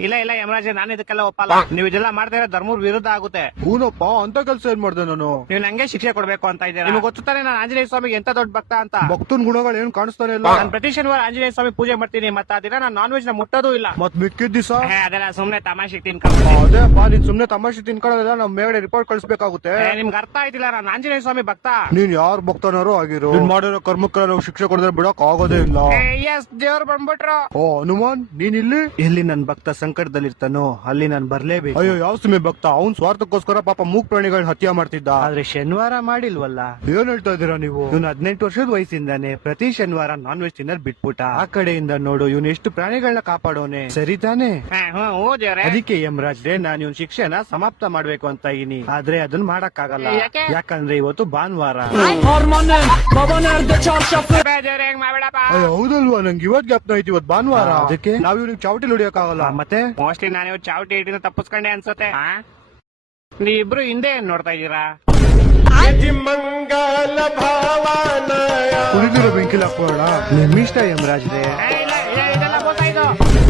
ಇಲ್ಲ ಇಲ್ಲ ಯಮರಾಜ, ನಾನು ಇದಕ್ಕೆಲ್ಲ ಒಪ್ಪಲ್ಲ. ನೀವು ಇದೆಲ್ಲ ಮಾಡ್ತಾ ಇರೋ ಧರ್ಮದ ವಿರುದ್ಧ ಆಗುತ್ತೆ. ಹೂನಪ್ಪ, ಅಂತ ಕೆಲ್ಸ ಏನ್ ಮಾಡ್ದೆ ನಾನು? ನೀವು ನಂಗೆ ಶಿಕ್ಷೆ ಕೊಡ್ಬೇಕು ಅಂತ ಇದ್ದೀರಾ. ನಿಮ್ಗೆ ಗೊತ್ತಾನೆ ನಾನು ಆಂಜನೇಯ ಸ್ವಾಮಿಗೆ ಎಂತ ದೊಡ್ಡ ಭಕ್ತ ಅಂತ. ಭಕ್ತನ್ ಗುಣಗಳು ಏನ್ ಕಾಣಿಸ್ತಾನೆ ಇಲ್ಲ. ನಾನು ಪ್ರತಿ ಶನಿವಾರ ಆಂಜನೇಯ ಸ್ವಾಮಿ ಪೂಜೆ ಮಾಡ್ತೀನಿ. ಮತ್ತೆ ಆ ದಿನ ನಾನು ನಾನ್ ವೆಜ್ ನ ಮುಟ್ಟೋದು ಇಲ್ಲ. ಮತ್ ಮಿಕ್ಕಿದ ದಿವಸ ಅದೆಲ್ಲ ಸುಮ್ನೆ ತಮಾಷೆ ತಿನ್ಕೊಂಡು. ಅದೇಪ್ಪ, ನೀನ್ ಸುಮ್ನೆ ತಮಾಷೆ ತಿನ್ಕೊಳ್ಳೋದಿಲ್ಲ, ನಮ್ ಮೇಗಡೆ ರಿಪೋರ್ಟ್ ಕಳಿಸ್ಬೇಕಾಗುತ್ತೆ. ನಿಮ್ಗೆ ಅರ್ಥ ಆಯ್ತಿಲ್ಲ, ನಾನು ಆಂಜನೇಯ ಸ್ವಾಮಿ ಭಕ್ತ. ನೀನ್ ಯಾರ್ ಭಕ್ತನಾರು ಆಗಿರೋ, ನೀನ್ ಮಾಡಿರೋ ಕರ್ಮಕ್ಕೆಲ್ಲ ನಾವು ಶಿಕ್ಷೆ ಕೊಡದ್ರೆ ಬಿಡಕ್ ಆಗೋದೇ ಇಲ್ಲ. ಎಸ್, ದೇವ್ರು ಬಂದ್ಬಿಟ್ರು. ಓ ಹನುಮಾನ್, ನೀನ್ ಇಲ್ಲಿ? ಎಲ್ಲಿ ನನ್ ಭಕ್ತ ಸಂಕಟದಲ್ಲಿರ್ತಾನೋ ಅಲ್ಲಿ ನಾನು ಬರ್ಲೇಬೇಕು. ಅಯ್ಯೋ, ಯಾವ ಸುಮ್ಮನೆ ಭಕ್ತ? ಅವ್ನ್ ಸ್ವಾರ್ಥಕ್ಕೋಸ್ಕರ ಪಾಪ ಮೂಕ್ ಪ್ರಾಣಿಗಳನ್ನ ಹತ್ಯೆ ಮಾಡ್ತಿದ್ದ. ಆದ್ರೆ ಶನಿವಾರ ಮಾಡಿಲ್ವಲ್ಲ. ಏನ್ ಹೇಳ್ತಾ ಇದೀರಾ ನೀವು? ಇವನು 18 ವರ್ಷದ ವಯಸ್ಸಿಂದಾನೆ ಪ್ರತಿ ಶನಿವಾರ ನಾನ್ ವೆಜ್ ತಿನ್ನೋದ್ ಬಿಟ್ಬಿಟ್ಟ. ಆ ಕಡೆಯಿಂದ ನೋಡು, ಇವನು ಎಷ್ಟು ಪ್ರಾಣಿಗಳನ್ನ ಕಾಪಾಡೋನೆ. ಸರಿ ತಾನೆ? ಅದಕ್ಕೆ ಯಮರಾಜ್ರೆ, ನಾನು ಇವನ್ ಶಿಕ್ಷೆನ ಸಮಾಪ್ತ ಮಾಡ್ಬೇಕು ಅಂತ ಇದೀನಿ. ಆದ್ರೆ ಅದನ್ನ ಮಾಡಕ್ ಆಗಲ್ಲ. ಯಾಕಂದ್ರೆ ಇವತ್ತು ಭಾನುವಾರ. ಅಯ್ಯೋ ಹೌದಲ್ವಾ, ನಂಗೆ ಇವತ್ ಜ್ಞಾಪನ ಐತಿ, ಇವತ್ ಭಾನುವಾರ. ಅದಕ್ಕೆ ನಾವ್ ಇವ್ನಿಗೆ ಚಾವಟಿ ಹೊಡಿಯಕ್ ಆಗಲ್ಲ. ಮತ್ತೆ ಮೋಸ್ಟ್ಲಿ ನಾನು ಇವತ್ತು ಚಾವಟಿ ಹಿಡಿದ ತಪ್ಪಿಸ್ಕೊಂಡೆ ಅನ್ಸುತ್ತೆ. ನೀವಿಬ್ರು ಹಿಂದೆ ಏನ್ ನೋಡ್ತಾ ಇದೀರಾ? ಕುಡಿದಿರೋ ಬೆಂಕಿಲ್ ಹಾಕೋಣ. ನಿಮ್ಮಿಷ್ಟ ಯಮರಾಜ್ರೆ.